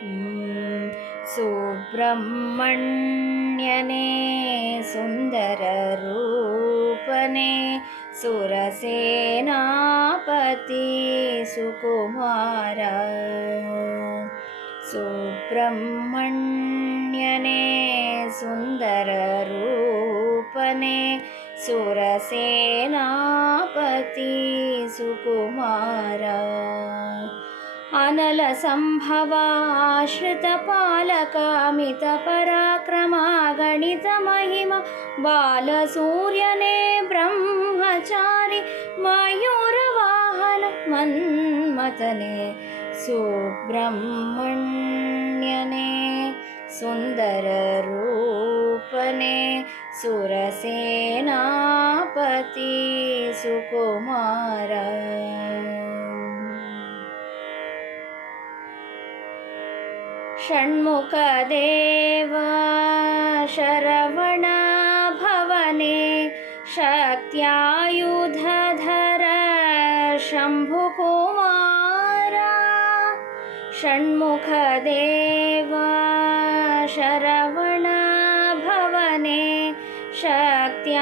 सुब्रह्मण्यने सुन्दररूपने सुरसेनापति सुकुमार सुब्रह्मण्यने सुन्दररूपने सुरसेनापति सुकुमार गणितमहिम बालसूर्यने ब्रह्मचारि मयूरवाहन मन्मथने सुब्रह्मण्यने सुन्दररूपने सुरसेनापति सुकुमार षण्मुखदेवा शरवणाभवने शक्त्यायुधधर शम्भुकुमारा षण्मुखदेवा शरवणाभवने शक्त्यायुधधर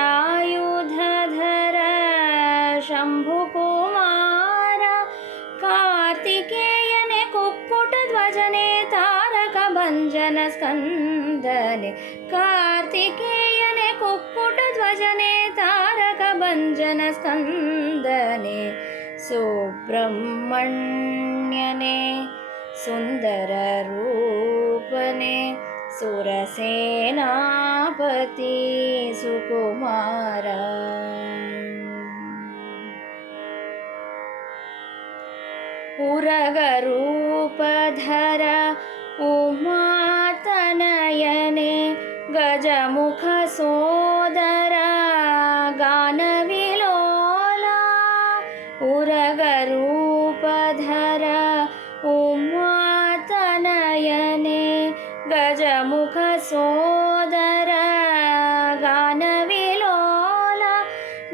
शम्भुकु तारकभञ्जनस्कन्दने कार्तिकेयने कुक्कुटध्वजने तारकभञ्जनस्कन्दने। सुब्रह्मण्यने सुन्दररूपने सुरसेनापति सुकुमार। उरगरूपधर उमातनयने गजमुखसोदरा गानविलोला उरगरूपधर उमातनयने गजमुखसोदर मातनयने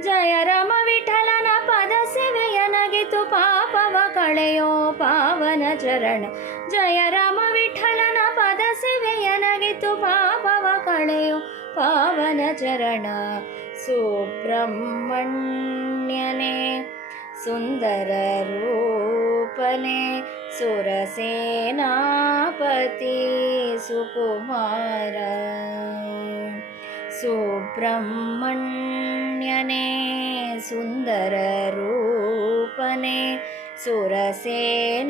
जय रामविठलन पद सेवय नगितु कळयो पावन चरण। जय रम चरण सुब्रह्मण्यने सुन्दररूपने सुरसेनापति सुकुमार। सुब्रह्मण्यने सुन्दररूपने सुरसेनापति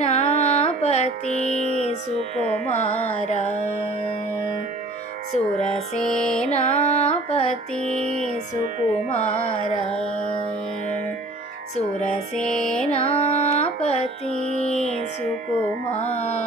सुकुमार। सुरसेना सुरसेनापति सुकुमार सुरसेनापति सुकुमार